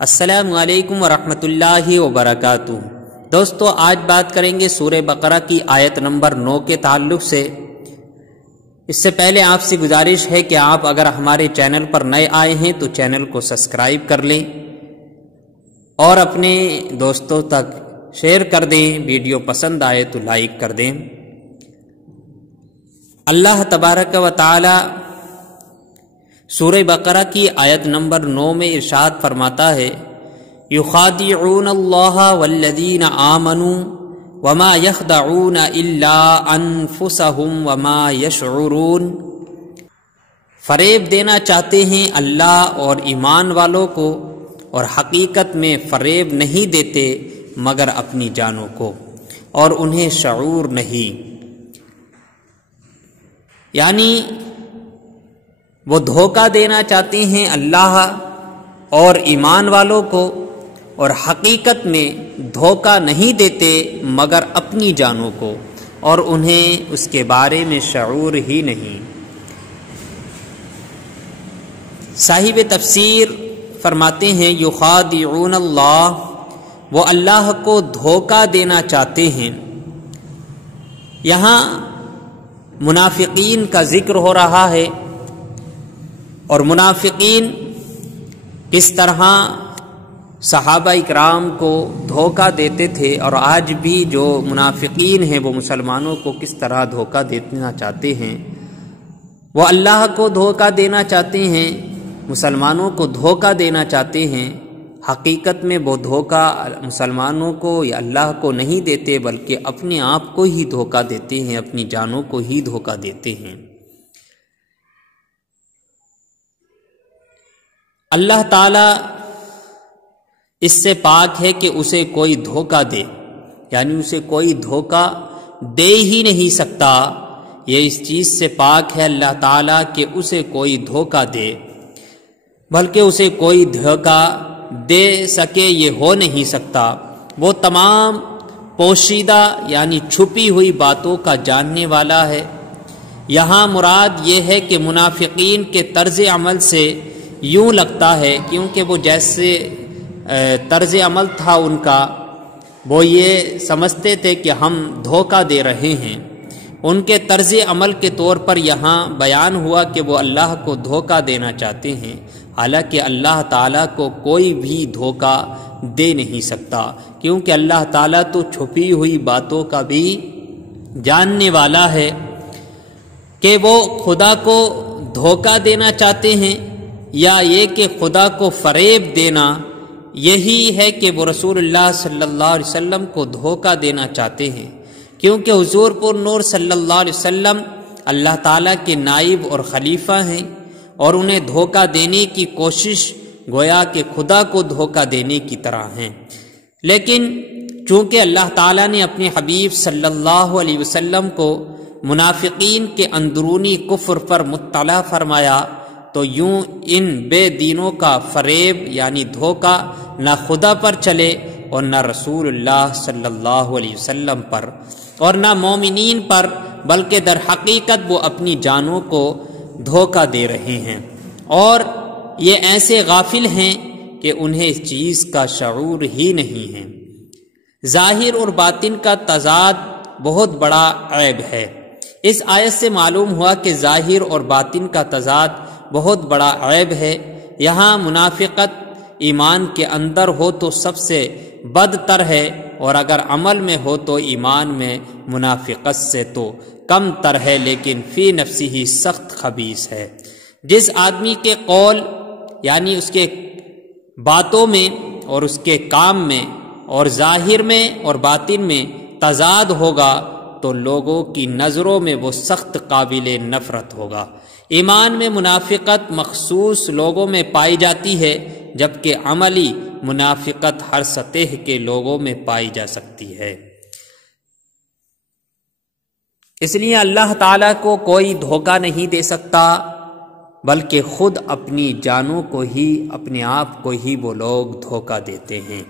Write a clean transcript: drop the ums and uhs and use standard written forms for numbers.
السلام علیکم ورحمۃ اللہ وبرکاتہ۔ دوستو، آج بات کریں گے سورہ بقرہ کی آیت نمبر 9 کے تعلق سے۔ اس سے پہلے آپ سے گزارش ہے کہ آپ اگر ہمارے چینل پر نئے آئے ہیں تو چینل کو سبسکرائب کر لیں اور اپنے دوستوں تک شیئر کر دیں۔ ویڈیو پسند آئے تو لائک کر دیں۔ اللہ تبارک و تعالی سورہ بقرہ کی آیت نمبر 9 میں ارشاد فرماتا ہے، یخادعون اللہ والذین آمنوا وما یخدعون الا انفسهم وما یشعرون۔ فریب دینا چاہتے ہیں اللہ اور ایمان والوں کو، اور حقیقت میں فریب نہیں دیتے مگر اپنی جانوں کو، اور انہیں شعور نہیں۔ یعنی وہ دھوکہ دینا چاہتے ہیں اللہ اور ایمان والوں کو، اور حقیقت میں دھوکہ نہیں دیتے مگر اپنی جانوں کو، اور انہیں اس کے بارے میں شعور ہی نہیں۔ صاحب تفسیر فرماتے ہیں یخادعون اللہ، وہ اللہ کو دھوکہ دینا چاہتے ہیں۔ یہاں منافقین کا ذکر ہو رہا ہے، اور منافقین کس طرح صحابہ اکرام کو دھوکہ دیتے تھے، اور آج بھی جو منافقین ہیں وہ مسلمانوں کو کس طرح دھوکہ دینا چاہتے ہیں۔ وہ اللہ کو دھوکہ دینا چاہتے ہیں، مسلمانوں کو دھوکہ دینا چاہتے ہیں۔ حقیقت میں وہ دھوکہ مسلمانوں کو یا اللہ کو نہیں دیتے بلکہ اپنے آپ کو ہی دھوکہ دیتے ہیں، اپنی جانوں کو ہی دھوکہ دیتے ہیں۔ اللہ تعالی اس سے پاک ہے کہ اسے کوئی دھوکہ دے، یعنی اسے کوئی دھوکہ دے ہی نہیں سکتا۔ یہ اس چیز سے پاک ہے اللہ تعالی کہ اسے کوئی دھوکہ دے، بلکہ اسے کوئی دھوکہ دے سکے یہ ہو نہیں سکتا۔ وہ تمام پوشیدہ یعنی چھپی ہوئی باتوں کا جاننے والا ہے۔ یہاں مراد یہ ہے کہ منافقین کے طرز عمل سے یوں لگتا ہے، کیونکہ وہ جیسے طرز عمل تھا ان کا، وہ یہ سمجھتے تھے کہ ہم دھوکہ دے رہے ہیں۔ ان کے طرز عمل کے طور پر یہاں بیان ہوا کہ وہ اللہ کو دھوکہ دینا چاہتے ہیں، حالانکہ اللہ تعالیٰ کو کوئی بھی دھوکہ دے نہیں سکتا، کیونکہ اللہ تعالیٰ تو چھپی ہوئی باتوں کا بھی جاننے والا ہے۔ کہ وہ خدا کو دھوکہ دینا چاہتے ہیں یا یہ کہ خدا کو فریب دینا، یہی ہے کہ وہ رسول اللہ صلی اللہ علیہ وسلم کو دھوکہ دینا چاہتے ہیں، کیونکہ حضور پر نور صلی اللہ علیہ وسلم اللہ تعالیٰ کے نائب اور خلیفہ ہیں، اور انہیں دھوکہ دینے کی کوشش گویا کہ خدا کو دھوکہ دینے کی طرح ہیں۔ لیکن چونکہ اللہ تعالیٰ نے اپنے حبیب صلی اللہ علیہ وسلم کو منافقین کے اندرونی کفر پر مطلع فرمایا، تو یوں ان بے دینوں کا فریب یعنی دھوکہ نہ خدا پر چلے اور نہ رسول اللہ صلی اللہ علیہ وسلم پر اور نہ مومنین پر، بلکہ در حقیقت وہ اپنی جانوں کو دھوکہ دے رہے ہیں، اور یہ ایسے غافل ہیں کہ انہیں اس چیز کا شعور ہی نہیں ہے۔ ظاہر اور باطن کا تضاد بہت بڑا عیب ہے۔ اس آیت سے معلوم ہوا کہ ظاہر اور باطن کا تضاد بہت بڑا عیب ہے۔ یہاں منافقت ایمان کے اندر ہو تو سب سے بدتر ہے، اور اگر عمل میں ہو تو ایمان میں منافقت سے تو کم تر ہے، لیکن فی نفسی ہی سخت خبیث ہے۔ جس آدمی کے قول یعنی اس کے باتوں میں اور اس کے کام میں اور ظاہر میں اور باطن میں تضاد ہوگا تو لوگوں کی نظروں میں وہ سخت قابل نفرت ہوگا۔ ایمان میں منافقت مخصوص لوگوں میں پائی جاتی ہے، جبکہ عملی منافقت ہر سطح کے لوگوں میں پائی جا سکتی ہے۔ اس لیے اللہ تعالیٰ کو کوئی دھوکہ نہیں دے سکتا، بلکہ خود اپنی جانوں کو ہی، اپنے آپ کو ہی وہ لوگ دھوکہ دیتے ہیں۔